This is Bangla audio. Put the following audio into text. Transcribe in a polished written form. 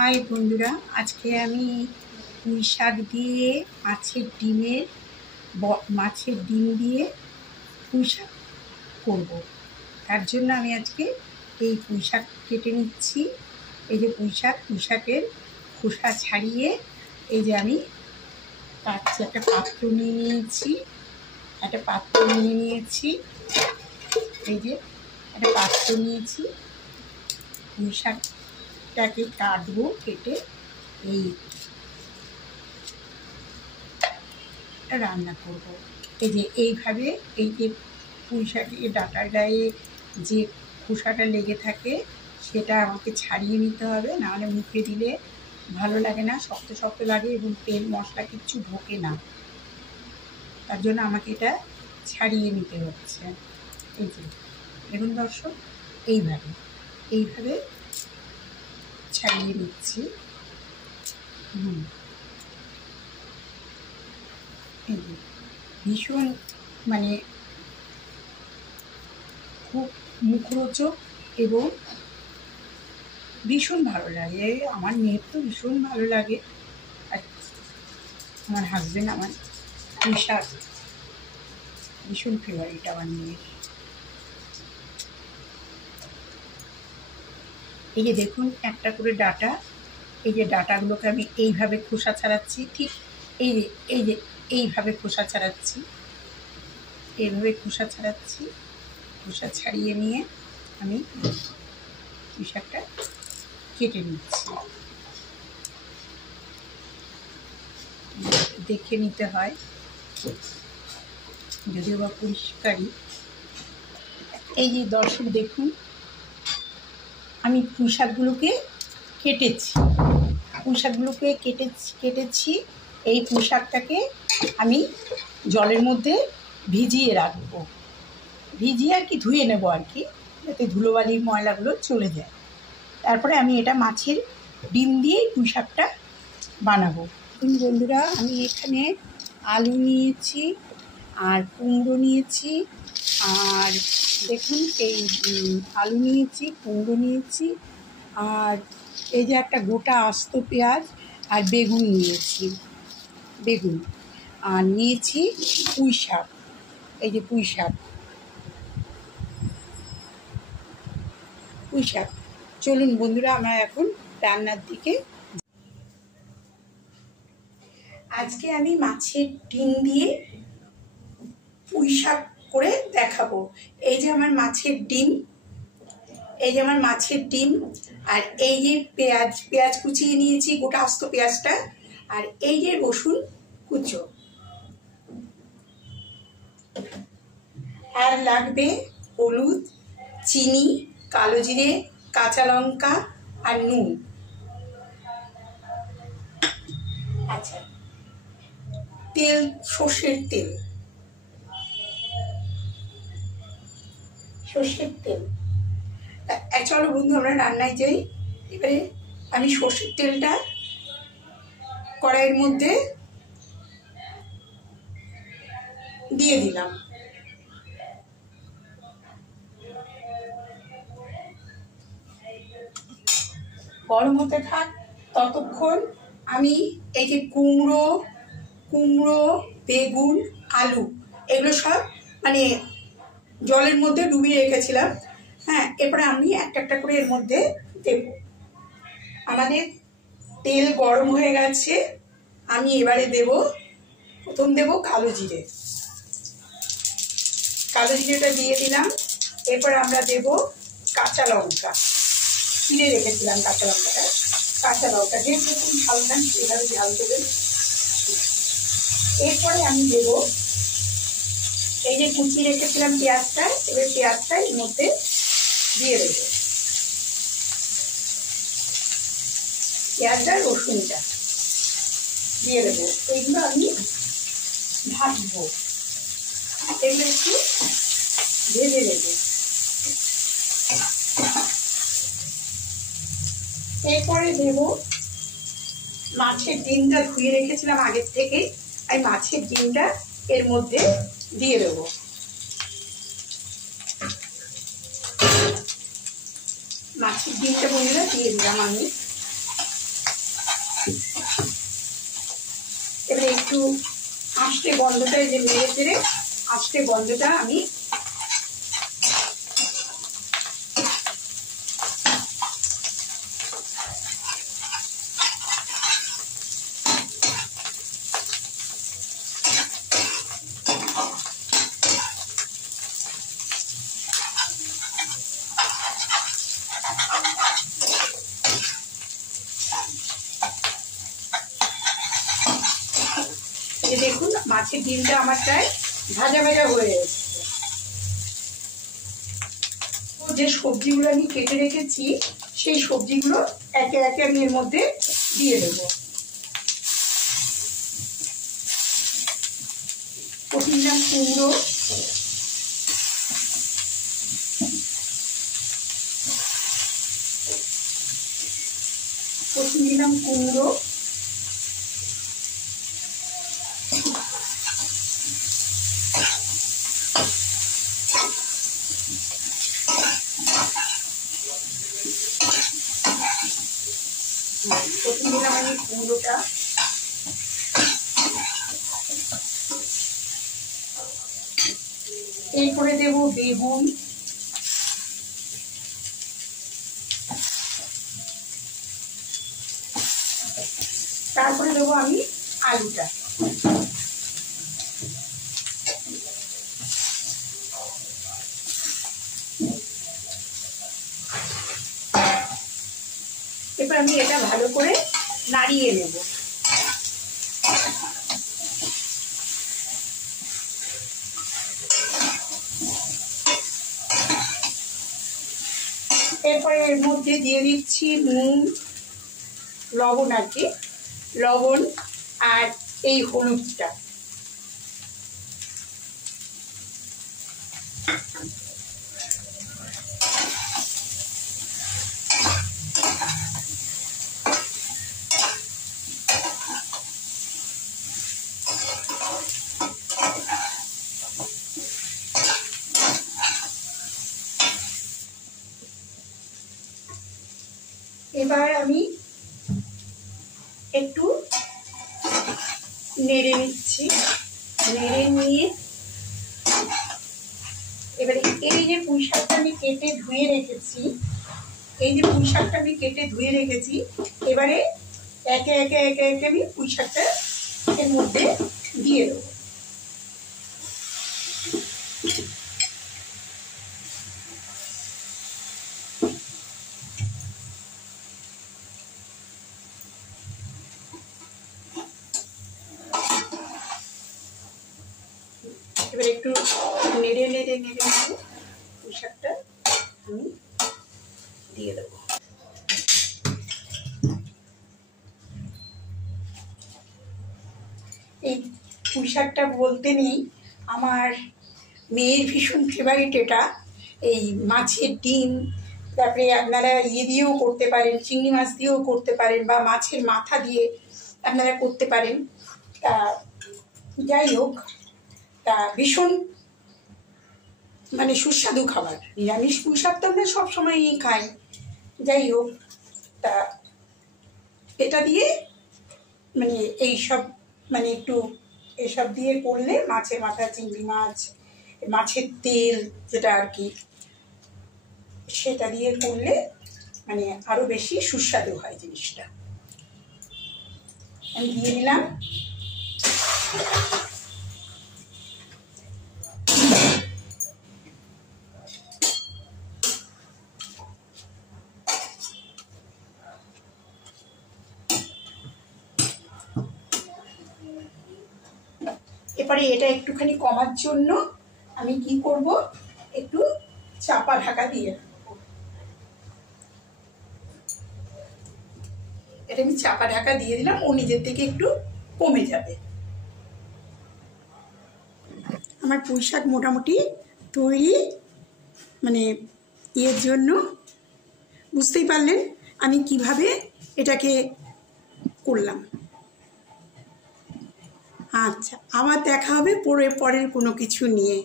হাই বন্ধুরা, আজকে আমি পুঁই শাক দিয়ে মাছের ডিম দিয়ে পুঁই শাক করবো। তার জন্য আমি আজকে এই পুঁই শাক কেটে নিচ্ছি। এই যে পুঁই শাকের খোসা ছাড়িয়ে এই যে আমি কাটছি। একটা পাত্র নিয়ে নিয়েছি। এই যে একটা পাত্র নিয়েছি। পুঁই শাকটাকে কাটবো, কেটে এই রান্না করব। এই যে এইভাবে এই যে পুঁই শাকের ডাঁটার গায়ে যে খোসাটা লেগে থাকে সেটা আমাকে ছাড়িয়ে নিতে হবে, নাহলে মুখে দিলে ভালো লাগে না, শক্ত শক্ত লাগে এবং তেল মশলা কিচ্ছু ঢোকে না। তার জন্য আমাকে এটা ছাড়িয়ে নিতে হচ্ছে। এই যে দেখুন দর্শক, এইভাবে ছাড়িয়ে নিচ্ছি। ভীষণ খুব মুখরোচক এবং ভীষণ ভালো লাগে। আমার মেয়ের তো ভীষণ ভালো লাগে, আর আমার হাজবেন্ড আমার পুঁই শাক ভীষণ ফেভারিট আমার মেয়ের। এই যে দেখুন একটা করে ডাঁটা, এই যে ডাঁটাগুলোকে আমি এইভাবে খোসা ছাড়াচ্ছি। ঠিক এই যে এইভাবে খোসা ছাড়াচ্ছি, খোসা ছাড়িয়ে নিয়ে আমি পুঁই শাকটা কেটে নিচ্ছি। দেখে নিতে হয়, যদিও বা পরিষ্কারই। এই যে দর্শক দেখুন, আমি পুঁই শাকগুলোকে কেটেছি। এই পুঁই শাকটাকে আমি জলের মধ্যে ভিজিয়ে রাখবো, আর কি ধুয়ে নেবো আর কি, যাতে ধুলোবালির ময়লাগুলো চলে যায়। তারপরে আমি এটা মাছের ডিম দিয়ে পুঁই শাকটা বানাবো। বন্ধুরা, আমি এখানে আলু নিয়েছি আর কুমড়ো নিয়েছি, আর দেখুন এই আলু নিয়েছি, কুমড়ো নিয়েছি, আর এই যে একটা গোটা আস্ত পেঁয়াজ আর বেগুন নিয়েছি, আর নিয়েছি পুঁই শাক। এই যে পুঁই শাক। চলুন বন্ধুরা, আমরা এখন রান্নার দিকে। আজকে আমি মাছের ডিম দিয়ে পুঁই শাক করে দেখাবো। এই যে আমার মাছের ডিম, আর এই যে পেঁয়াজ কুচিয়ে নিয়েছি, গোটা আস্ত পেঁয়াজটা, আর এই যে রসুন কুচো, আর লাগবে হলুদ, চিনি, কালো জিরে, কাঁচা লঙ্কা আর নুন। আচ্ছা, তেল, সর্ষের তেল। চলো বন্ধু, আমরা রান্নায় যাই। এবারে আমি সর্ষের তেলটা কড়াইয়ের মধ্যে দিয়ে দিলাম। গরম হতে থাক, ততক্ষণ আমি এই যে কুমড়ো, বেগুন, আলু, এগুলো সব জলের মধ্যে ডুবিয়ে রেখেছিলাম। হ্যাঁ, এরপরে আমি একটা করে এর মধ্যে দেব। আমাদের তেল গরম হয়ে গেছে। আমি এবারে প্রথম দেব কালো জিরেটা দিয়ে দিলাম। এরপর আমরা দেব কাঁচা লঙ্কা, চিড়ে রেখেছিলাম কাঁচা লঙ্কা যেহেতু খুব ঝাল খান সেভাবে ঝাল দেবেন। এরপরে আমি দেব এই যে কুচি রেখেছিলাম পেঁয়াজটা। এবার পেঁয়াজটা এর মধ্যে দিয়ে দেবো, পেঁয়াজটা, রসুনটা দিয়ে দেবো। এইগুলো আমি ভাজবো, এগুলো একটু ভেজে দেবো। এরপরে দেব মাছের ডিমটা, ধুয়ে রেখেছিলাম আগের থেকে। আমি মাছের ডিমটা এর মধ্যে দিয়ে দেবো। মাছের ডিমটা বন্ধুরা দিয়ে দিলাম আমি। এবারে একটু আস্তে গন্ধটা, যে নেড়ে চেড়ে আস্তে গন্ধটা আমি দেখুন মাছের ডিমটা আমার প্রায় ভাজা ভাজা হয়ে এসেছে। যে সবজিগুলো আমি কেটে রেখেছি সেই সবজিগুলো একে একে আমি এর মধ্যে দিয়ে দেবো। প্রথম দিলাম কুমড়ো, প্রথম দিলাম আমি কুমড়োটা, এরপরে দেব বেগুন, তারপরে দেবো আমি আলুটা। এবার আমি এটা ভালো করে নাড়িয়ে নেব। এরপরে এর মধ্যে দিয়ে দিচ্ছি নুন, লবণ আর কি, লবণ আর এই হলুদটা। এবার আমি একটু নেড়ে নিচ্ছি, নেড়ে নিয়ে এবারে এই যে পুঁই শাকটা আমি কেটে ধুয়ে রেখেছি, এবারে একে একে একে একে আমি পুঁই শাকটা এর মধ্যে দিয়ে দেবো। এবার একটু নেড়ে নেড়ে নেড়ে নেড়ে পুঁই শাকটা আমি দিয়ে দেবো। এই পুঁই শাকটা বলতে নেই, আমার মেয়ের ভীষণ ফেভারিট এটা। এই মাছের ডিম, তারপরে আপনারা দিয়েও করতে পারেন, চিংড়ি মাছ দিয়েও করতে পারেন, বা মাছের মাথা দিয়ে আপনারা করতে পারেন। তা যাই হোক, তা ভীষণ মানে সুস্বাদু খাবার। নিরামিষ পুঁই শাক তো আমরা সবসময়ই খাই। যাই হোক, তা এটা দিয়ে মানে এইসব মানে একটু এসব দিয়ে করলে, মাছের মাথা, চিংড়ি মাছ, মাছের তেল যেটা আর কি, সেটা দিয়ে করলে মানে আরো বেশি সুস্বাদু হয় জিনিসটা। আমি দিয়ে দিলাম এবারে এটা একটুখানি কমার জন্য আমি কি করব, একটু চাপা ঢাকা দিয়ে রাখবো। এটা আমি চাপা ঢাকা দিয়ে দিলাম, ও নিজের থেকে একটু কমে যাবে। আমার পুঁই শাক মোটামুটি তৈরি, মানে এর জন্য বুঝতেই পারলেন আমি কিভাবে এটাকে করলাম। আচ্ছা, আবার দেখা হবে পরের কোনো কিছু নিয়ে।